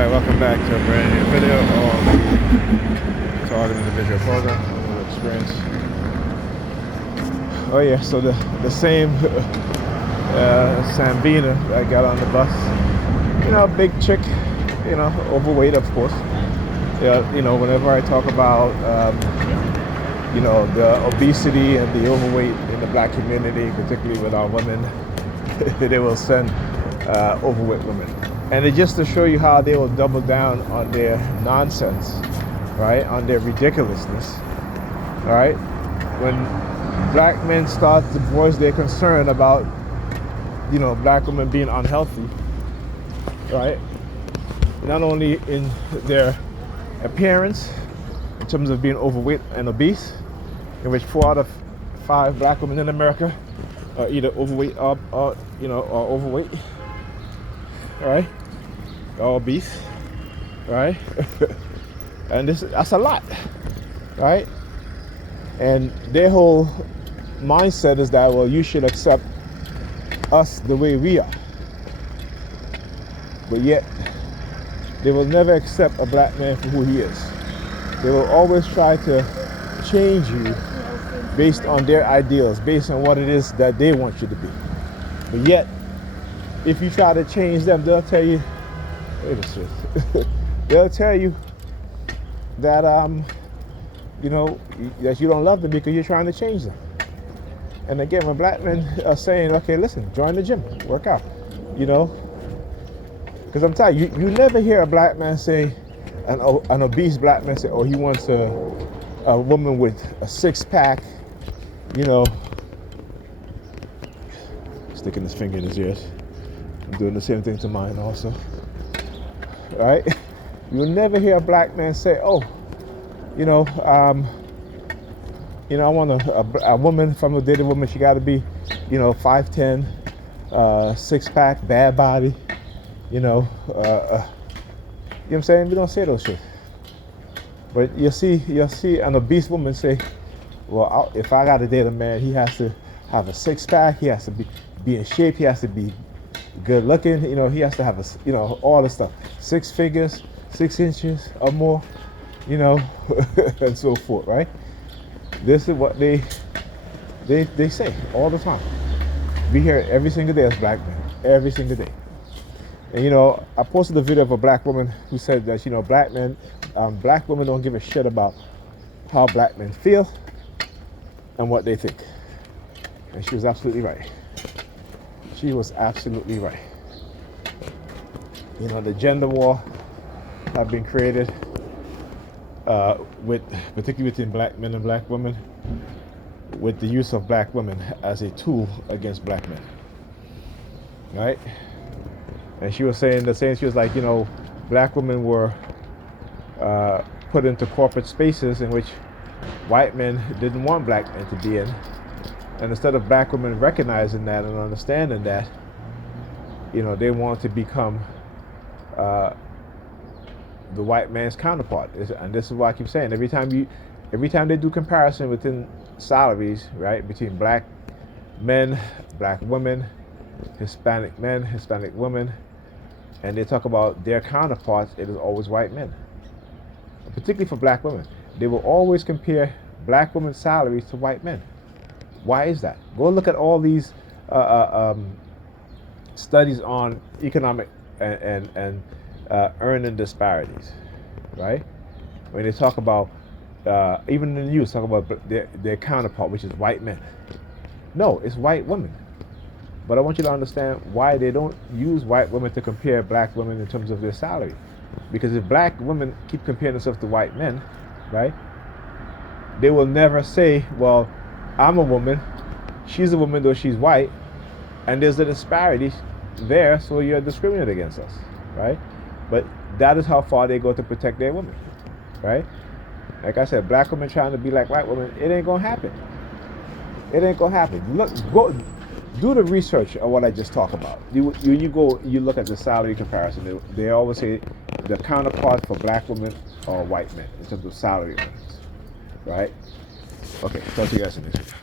Alright, welcome back to a brand new video on the target individual program experience. Oh yeah, so the same Sambina that got on the bus, big chick, overweight of course. Yeah, whenever I talk about the obesity and the overweight in the black community, particularly with our women, they will send overweight women. And it's just to show you how they will double down on their nonsense, right? On their ridiculousness, all right? When black men start to voice their concern about, black women being unhealthy, right? Not only in their appearance, in terms of being overweight and obese, in which 4 out of 5 black women in America are either overweight or overweight, all right? Or obese, right? And that's a lot, right? And their whole mindset is that, well, you should accept us the way we are. But yet, they will never accept a black man for who he is. They will always try to change you based on their ideals, based on what it is that they want you to be. But yet, if you try to change them, they'll tell you, they'll tell you that that you don't love them because you're trying to change them. And again, when black men are saying, okay, listen, join the gym, work out, because I'm telling you, you never hear a black man say, an obese black man say, oh, he wants a woman with a 6-pack, sticking his finger in his ears. I'm doing the same thing to mine also. Right? You'll never hear a black man say, oh, I want a woman, if I'm gonna date a woman, she gotta be, 5'10", 6-pack, bad body, you know what I'm saying? We don't say those shit. But you'll see an obese woman say, well, if I gotta date a man, he has to have a 6-pack, he has to be in shape, he has to be good looking, he has to have all the stuff, 6 figures, 6 inches or more, and so forth, right? This is what they say all the time. We hear it every single day as black men, every single day. And I posted a video of a black woman who said that black women don't give a shit about how black men feel and what they think. And she was absolutely right. She was absolutely right. The gender war have been created particularly between black men and black women, with the use of black women as a tool against black men. Right? And she was saying she was like, black women were put into corporate spaces in which white men didn't want black men to be in. And instead of black women recognizing that and understanding that, they want to become the white man's counterpart. And this is why I keep saying, every time they do comparison within salaries, right, between black men, black women, Hispanic men, Hispanic women, and they talk about their counterparts, it is always white men. Particularly for black women. They will always compare black women's salaries to white men. Why is that? Go look at all these studies on economic and earning disparities, right? When they talk about, even in the news, talk about their counterpart, which is white men. No, it's white women. But I want you to understand why they don't use white women to compare black women in terms of their salary. Because if black women keep comparing themselves to white men, right, they will never say, well, I'm a woman, she's a woman though she's white, and there's a disparity there, so you're discriminating against us, right? But that is how far they go to protect their women, right? Like I said, black women trying to be like white women, it ain't gonna happen. It ain't gonna happen. Go do the research of what I just talked about. You look at the salary comparison. They always say the counterparts for black women are white men in terms of salary earnings, right? Okay, talk to you guys in this video.